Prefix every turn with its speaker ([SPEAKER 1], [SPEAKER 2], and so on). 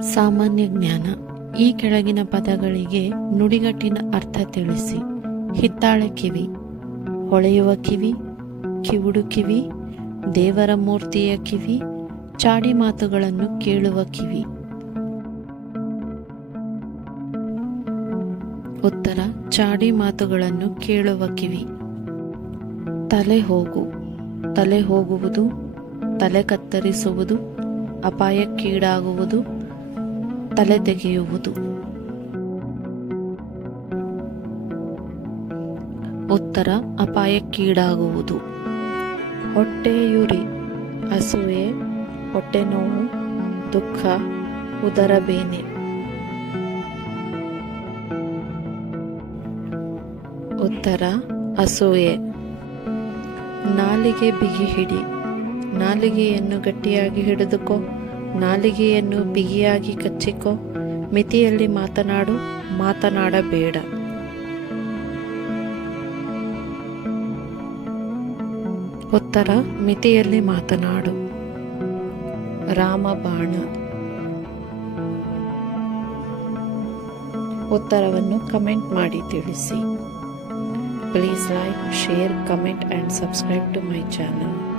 [SPEAKER 1] ಸಾಮಾನ್ಯ ಜ್ಞಾನ. ಈ ಕೆಳಗಿನ ಪದಗಳಿಗೆ ನುಡಿಗಟ್ಟಿನ ಅರ್ಥ ತಿಳಿಸಿ. ಹಿತ್ತಾಳೆ ಕಿವಿ. ಹೊಳೆಯುವ ಕಿವಿ. ಕಿವುಡು ಕಿವಿ. ದೇವರ ಮೂರ್ತಿಯ ಕಿವಿ. ಚಾಡಿ ಮಾತುಗಳನ್ನು ಕೇಳುವ ಕಿವಿ. ಉತ್ತರ, ಚಾಡಿ ಮಾತುಗಳನ್ನು ಕೇಳುವ ಕಿವಿ. ತಲೆ ಹೋಗು. ತಲೆ ಹೋಗುವುದು. ತಲೆ ಕತ್ತರಿಸುವುದು. ಅಪಾಯಕ್ಕೀಡಾಗುವುದು ತಲೆ ತೆಗೆಯುವುದು ಉತ್ತರ, ಅಪಾಯಕ್ಕೀಡಾಗುವುದು. ಹೊಟ್ಟೆಯುರಿ, ಹಸುವೆ ಹೊಟ್ಟೆ ನೋವು ದುಃಖ ಉದರ ಬೇನೆ ಉತ್ತರ ಅಸೂಯೆ ನಾಲಿಗೆ ಬಿಗಿ ಹಿಡಿ ನಾಲಿಗೆಯನ್ನು ಗಟ್ಟಿಯಾಗಿ ಹಿಡಿದುಕೋ, ನಾಲಿಗೆಯನ್ನು ಬಿಗಿಯಾಗಿ ಕಚ್ಚಿಕೋ, ಮಿತಿಯಲ್ಲಿ ಮಾತನಾಡು, ಮಾತನಾಡಬೇಡ. ಉತ್ತರ, ಮಿತಿಯಲ್ಲಿ ಮಾತನಾಡು. ರಾಮಬಾಣ. ಉತ್ತರವನ್ನು ಕಮೆಂಟ್ ಮಾಡಿ ತಿಳಿಸಿ. Please like, share, comment and subscribe to my channel.